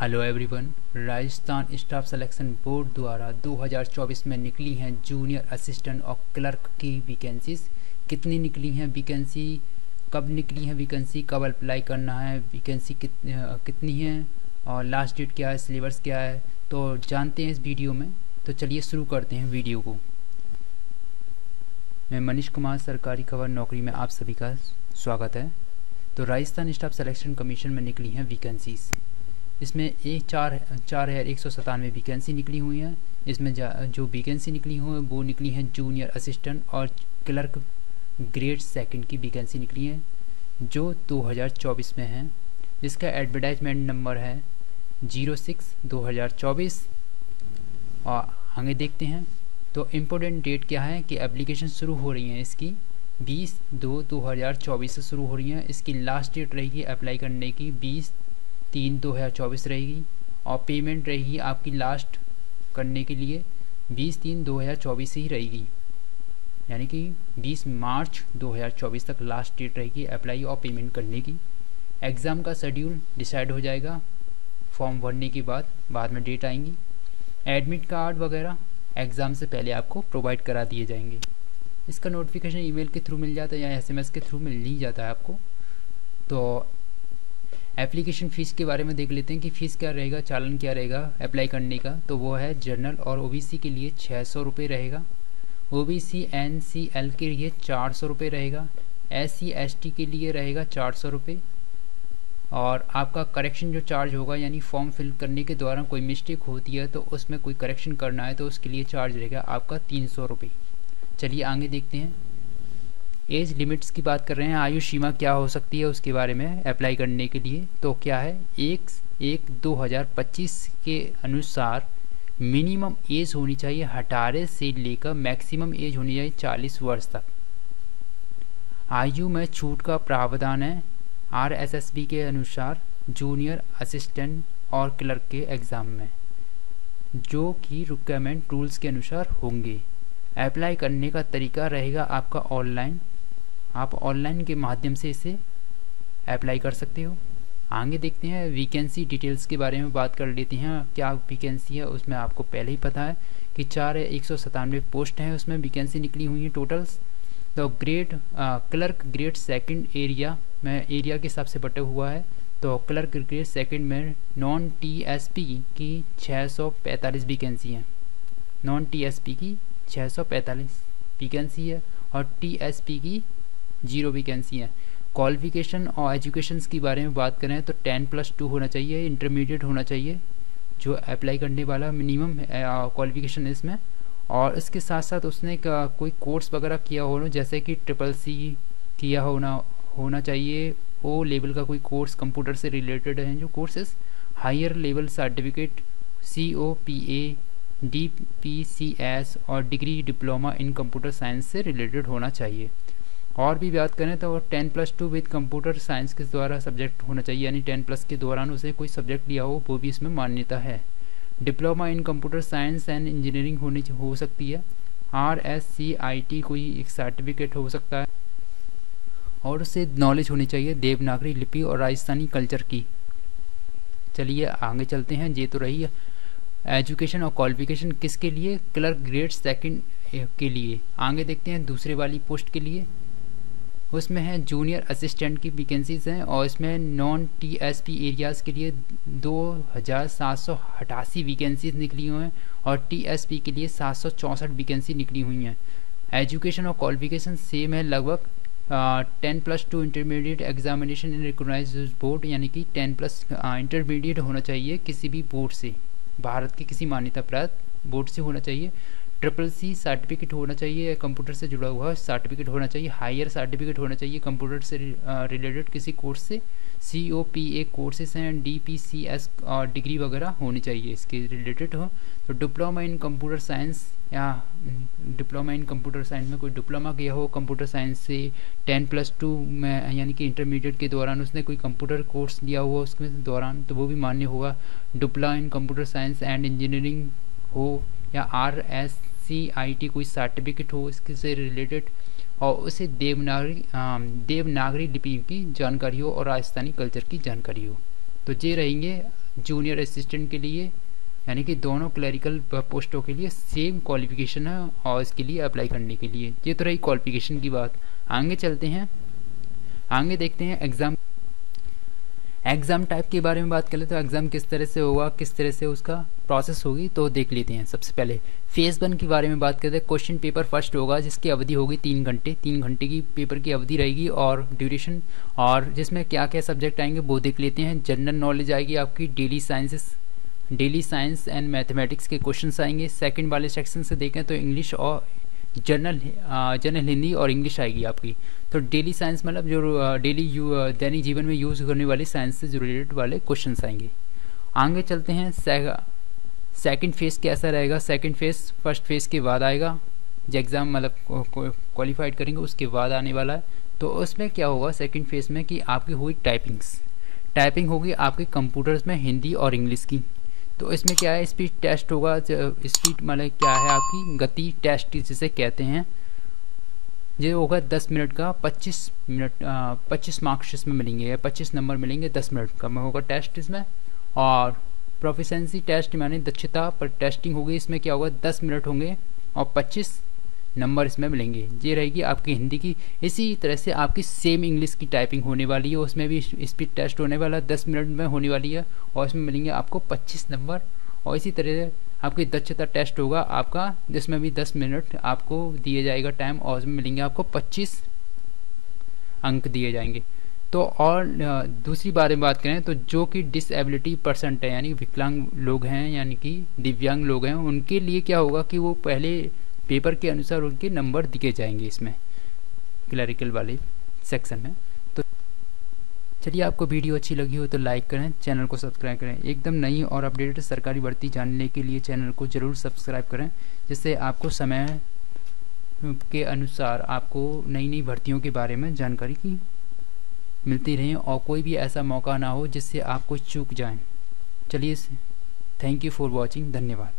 Hello everyone. Rajasthan staff selection board द्वारा 2024 में निकली हैं जूनियर असिस्टेंट और क्लर्क की वैकेंसीज। कितनी निकली हैं वैकेंसी, कब निकली हैं वैकेंसी, कब अप्लाई करना है, वैकेंसी कितनी है और लास्ट डेट क्या है, सिलेबस क्या है, तो जानते हैं इस वीडियो में। तो चलिए शुरू करते हैं वीडियो को। मैं मनीष कुमार, सरकारी खबर नौकरी में आप सभी का स्वागत है। तो राजस्थान स्टाफ सिलेक्शन कमीशन में निकली हैं वैकेंसीज। इसमें 4,197 वैकेंसी निकली हुई हैं। इसमें जो वैकेंसी निकली हुई है वो निकली हैं जूनियर असिस्टेंट और क्लर्क ग्रेड सेकंड की वैकेंसी निकली है जो 2024 में है। इसका एडवर्टाइजमेंट नंबर है 06/2024। और आगे देखते हैं। तो इम्पोर्टेंट डेट क्या है कि एप्लीकेशन शुरू हो रही है इसकी 20/2/2024 से शुरू हो रही है। इसकी लास्ट डेट रहेगी अप्लाई करने की 20/3/2024 रहेगी और पेमेंट रहेगी आपकी लास्ट करने के लिए 20/3/2024 ही रहेगी, यानी कि 20 मार्च 2024 तक लास्ट डेट रहेगी अप्लाई और पेमेंट करने की। एग्ज़ाम का शेड्यूल डिसाइड हो जाएगा फॉर्म भरने के बाद में डेट आएंगी। एडमिट कार्ड वगैरह एग्ज़ाम से पहले आपको प्रोवाइड करा दिए जाएंगे। इसका नोटिफिकेशन ईमेल के थ्रू मिल जाता है या SMS के थ्रू मिल ही जाता है आपको। तो एप्लीकेशन फ़ीस के बारे में देख लेते हैं कि फ़ीस क्या रहेगा, चालन क्या रहेगा अप्लाई करने का। तो वो है जनरल और OBC के लिए 600 रुपये रहेगा, OBC NCL के लिए 400 रुपये रहेगा, SC ST के लिए रहेगा 400 रुपये। और आपका करेक्शन जो चार्ज होगा, यानी फॉर्म फिल करने के दौरान कोई मिस्टेक होती है तो उसमें कोई करेक्शन करना है तो उसके लिए चार्ज रहेगा आपका 300 रुपये। चलिए आगे देखते हैं। एज लिमिट्स की बात कर रहे हैं, आयु सीमा क्या हो सकती है उसके बारे में अप्लाई करने के लिए। तो क्या है, 1/1/2025 के अनुसार मिनिमम एज होनी चाहिए 18 से लेकर मैक्सिमम एज होनी चाहिए 40 वर्ष तक। आयु में छूट का प्रावधान है RSSB के अनुसार जूनियर असिस्टेंट और क्लर्क के एग्ज़ाम में, जो कि रिक्वायरमेंट रूल्स के अनुसार होंगे। अप्लाई करने का तरीका रहेगा आपका ऑनलाइन, आप ऑनलाइन के माध्यम से इसे अप्लाई कर सकते हो। आगे देखते हैं वैकेंसी डिटेल्स के बारे में बात कर लेते हैं। क्या वैकेंसी है उसमें आपको पहले ही पता है कि 4,197 पोस्ट हैं उसमें वैकेंसी निकली हुई है टोटल्स। तो क्लर्क ग्रेड सेकंड एरिया के हिसाब से बटा हुआ है। तो क्लर्क ग्रेड सेकंड में नॉन TSP की 645 वैकेंसी हैं, नॉन TSP की 645 वैकेंसी है और TSP की 0 वैकेंसी है। क्वालिफिकेशन और एजुकेशंस के बारे में बात करें तो 10+2 होना चाहिए, इंटरमीडिएट होना चाहिए जो अप्लाई करने वाला मिनिमम क्वालिफिकेशन इसमें। और इसके साथ साथ उसने कोई कोर्स वगैरह किया हो, जैसे कि CCC किया होना चाहिए। O लेवल का कोई कोर्स कंप्यूटर से रिलेटेड है जो courses, higher level certificate COPA DPCS और degree diploma in computer science से रिलेटेड होना चाहिए। और भी बात करें तो 10+2 विद कंप्यूटर साइंस के द्वारा सब्जेक्ट होना चाहिए, यानी 10+ के दौरान उसे कोई सब्जेक्ट लिया हो वो भी इसमें मान्यता है। Diploma in computer science and engineering हो सकती है। RSCIT कोई एक सर्टिफिकेट हो सकता है। और उसे नॉलेज होनी चाहिए देवनागरी लिपि और राजस्थानी कल्चर की। चलिए आगे चलते हैं। ये तो रही एजुकेशन और क्वालिफिकेशन किसके लिए, क्लर्क ग्रेड सेकंड के लिए। आगे देखते हैं दूसरे वाली पोस्ट के लिए। उसमें है जूनियर असिस्टेंट की वैकेंसीज हैं और इसमें नॉन TSP एरियाज़ के लिए 2,788 वैकेंसीज निकली हुई हैं और TSP के लिए 764 वैकेंसी निकली हुई हैं। एजुकेशन और क्वालिफिकेशन सेम है लगभग। 10+2 intermediate examination in recognised board, यानी कि 10+ इंटरमीडिएट होना चाहिए किसी भी बोर्ड से, भारत के किसी मान्यता प्राप्त बोर्ड से होना चाहिए। CCC सर्टिफिकेट होना चाहिए, कंप्यूटर से जुड़ा हुआ सर्टिफिकेट होना चाहिए। हायर सर्टिफिकेट होना चाहिए कंप्यूटर से रिलेटेड किसी कोर्स से। COPA कोर्सेस हैं, DPCS और डिग्री वगैरह होनी चाहिए इसके रिलेटेड हो। तो डिप्लोमा इन कंप्यूटर साइंस या डिप्लोमा इन कंप्यूटर साइंस में कोई डिप्लोमा किया हो कंप्यूटर साइंस से 10+2 में, यानी कि इंटरमीडिएट के दौरान उसने कोई कंप्यूटर कोर्स लिया हुआ उसके दौरान, तो वो भी मान्य होगा। Diploma in computer science and engineering हो या RSCIT कोई सर्टिफिकेट हो इसके से रिलेटेड, और उसे देवनागरी लिपि की जानकारी हो और राजस्थानी कल्चर की जानकारी हो। तो ये रहेंगे जूनियर असिस्टेंट के लिए, यानी कि दोनों क्लरिकल पोस्टों के लिए सेम क्वालिफिकेशन है और इसके लिए अप्लाई करने के लिए। ये तो रही क्वालिफिकेशन की बात। आगे चलते हैं, आगे देखते हैं एग्ज़ाम टाइप के बारे में बात कर ले तो एग्ज़ाम किस तरह से होगा, किस तरह से उसका प्रोसेस होगी, तो देख लेते हैं। सबसे पहले फेज़ 1 के बारे में बात करते हैं। क्वेश्चन पेपर फर्स्ट होगा जिसकी अवधि होगी 3 घंटे। 3 घंटे की पेपर की अवधि रहेगी और ड्यूरेशन, और जिसमें क्या क्या सब्जेक्ट आएंगे वो देख लेते हैं। जनरल नॉलेज आएगी आपकी, डेली साइंस एंड मैथमेटिक्स के क्वेश्चन आएंगे। सेकंड वाले सेक्शन से देखें तो इंग्लिश और जनरल हिंदी और इंग्लिश आएगी आपकी। तो डेली साइंस मतलब जो दैनिक जीवन में यूज़ करने वाली साइंस से जो रिलेटेड वाले क्वेश्चन आएंगे। आगे चलते हैं, सेकंड फेज़ कैसा रहेगा। सेकंड फेज़ फर्स्ट फेज़ के बाद आएगा, जो एग्ज़ाम मतलब क्वालिफाइड करेंगे उसके बाद आने वाला है। तो उसमें क्या होगा सेकंड फेज़ में कि आपकी हुई टाइपिंग होगी आपके कंप्यूटर्स में हिंदी और इंग्लिश की। तो इसमें क्या है, स्पीड टेस्ट होगा। स्पीड मतलब क्या है आपकी गति टेस्ट जिसे कहते हैं। ये होगा 10 मिनट का, 25 मार्क्स इसमें मिलेंगे, 25 नंबर मिलेंगे 10 मिनट का होगा टेस्ट इसमें। और प्रोफिशेंसी टेस्ट माने दक्षता पर टेस्टिंग होगी, इसमें क्या होगा 10 मिनट होंगे और 25 नंबर इसमें मिलेंगे। ये रहेगी आपकी हिंदी की। इसी तरह से आपकी सेम इंग्लिश की टाइपिंग होने वाली है, उसमें भी स्पीड टेस्ट होने वाला 10 मिनट में होने वाली है और इसमें मिलेंगे आपको 25 नंबर। और इसी तरह से आपकी दक्षता टेस्ट होगा आपका, जिसमें भी 10 मिनट आपको दिए जाएगा टाइम और उसमें मिलेंगे आपको 25 अंक दिए जाएंगे। तो और दूसरी बारे में बात करें तो जो कि डिसेबिलिटी परसेंट है, यानी विकलांग लोग हैं यानी कि दिव्यांग लोग हैं, उनके लिए क्या होगा कि वो पहले पेपर के अनुसार उनके नंबर दिए जाएंगे इसमें क्लरिकल वाले सेक्शन में। तो चलिए, आपको वीडियो अच्छी लगी हो तो लाइक करें, चैनल को सब्सक्राइब करें। एकदम नई और अपडेटेड सरकारी भर्ती जानने के लिए चैनल को ज़रूर सब्सक्राइब करें, जिससे आपको समय के अनुसार आपको नई नई भर्तियों के बारे में जानकारी की मिलती रहे और कोई भी ऐसा मौका ना हो जिससे आप कुछ चूक जाएं। चलिए, थैंक यू फॉर वॉचिंग, धन्यवाद।